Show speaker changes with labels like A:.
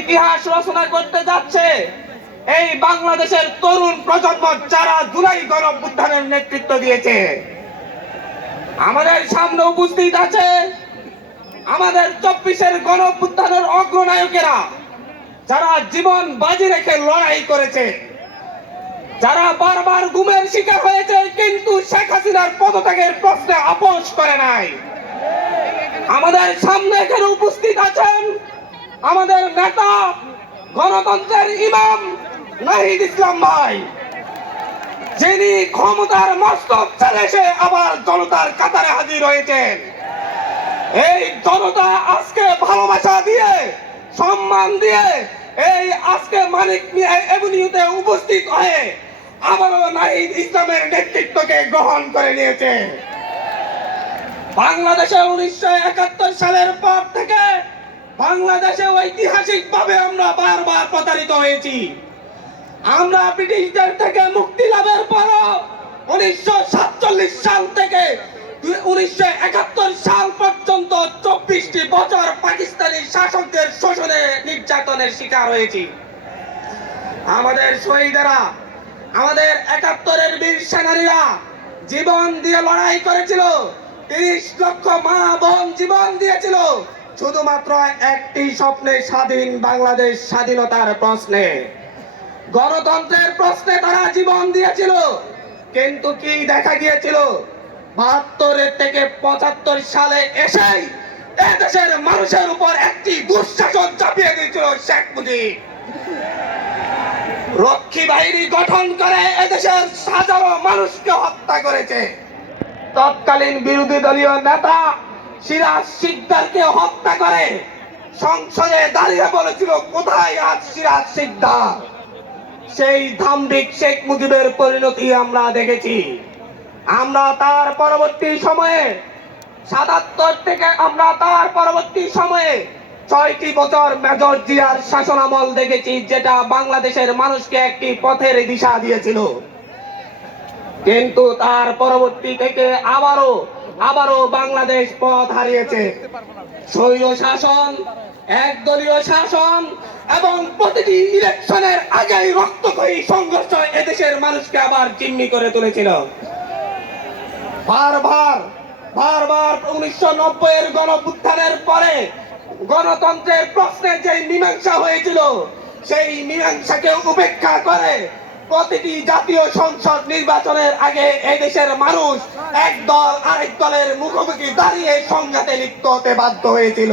A: ইতিহাস রচনা করতে যাচ্ছে। এই বাংলাদেশের তরুণ প্রজন্ম যারা জুলাই গণঅভ্যুত্থানের নেতৃত্ব দিয়েছে, আমাদের সামনে উপস্থিত আছে আমাদের চব্বিশের গণঅভ্যুত্থানের অগ্রনায়কেরা, যারা জীবন বাজি রেখে লড়াই করেছে, যারা বারবার গুমের শিকার হয়েছে, কিন্তু শেখ হাসিনার পদত্যাগের প্রশ্নে আপোষ করে নাই। আমাদের সামনে এখানে উপস্থিত আছেন আমাদের নেতা, গণতন্ত্রের ইমাম নাহিদ ইসলাম ভাই, যিনি ক্ষমতার মস্তক ছেড়ে এসে আবার জনতার কাতারে হাজির হয়েছেন। এই জনতা আজকে ভালোবাসা দিয়ে, সম্মান দিয়ে, এই আজকে মানিক মিয়া উপস্থিত হয়ে আবারও নাহিদ ইসলামের নেতৃত্বকে গ্রহণ করে নিয়েছে। বাংলাদেশে উনিশশো একাত্তর সালের পর থেকে বাংলাদেশে ঐতিহাসিক ভাবে আমরা বারবার প্রতারিত হয়েছি। আমরা ব্রিটিশদের থেকে মুক্তি লাভের পর উনিশশো সাতচল্লিশ সাল থেকে উনিশশো একাত্তর সাল পর্যন্ত চব্বিশটি বছর পাকিস্তানি শাসকদের শোষণে নির্যাতনের শিকার হয়েছি। আমাদের শহীদেরা, আমাদের একাত্তরের বীর সেনানীরা জীবন দিয়ে লড়াই করেছিল, তিরিশ লক্ষ মা বোন জীবন দিয়েছিল। শুধুমাত্র একটি স্বপ্নে স্বাধীন বাংলাদেশ স্বাধীনতার প্রশ্নে। গণতন্ত্রের প্রশ্নে তারা জীবন দিয়েছিল, কিন্তু কি দেখা গিয়েছিল? বাহাত্তরের থেকে পঁচাত্তর সালে এসেই এদেশের মানুষের উপর একটি দুঃশাসন চাপিয়ে দিয়েছিল শেখ মুজিব। রক্ষী বাহিনী গঠন করে এদেশের হাজারো মানুষকে হত্যা করেছে। তৎকালীন বিরোধী দলীয় নেতা সিরাজ সিকদারকে হত্যা করে সংসদে দাঁড়িয়ে বলেছিল, কোথায় আজ সিরাজ সিকদার? সেই ধামবিক শেখ মুজিবের পরিণতি আমরা দেখেছি। আমরা তার পরবর্তী সময়ে, সাতাত্তর থেকে আমরা তার পরবর্তী সময়ে ছয়টি বছর মেজর জিয়ার শাসনামল দেখেছি, যেটা বাংলাদেশের মানুষকে একটি পথের দিশা দিয়েছিল। কিন্তু তার পরবর্তী থেকে আবারও আবারও বাংলাদেশ পথ হারিয়েছে। শাসন, একদলীয় শাসন এবং প্রতিটি ইলেকশনের আগেই রক্তক্ষয়ী সংঘর্ষ এদেশের মানুষকে আবার জিম্মি করে তুলেছিল। বারবার বারবার উনিশশো নব্বই এর গণপুত্থানের পরে গণতন্ত্রের প্রশ্নে যে মীমাংসা হয়েছিল, সেই মীমাংসাকে উপেক্ষা করে প্রতিটি জাতীয় সংসদ নির্বাচনের আগে এদেশের মানুষ এক দল আরেক দলের মুখোমুখি দাঁড়িয়ে সংঘাতে লিপ্ত হতে বাধ্য হয়েছিল।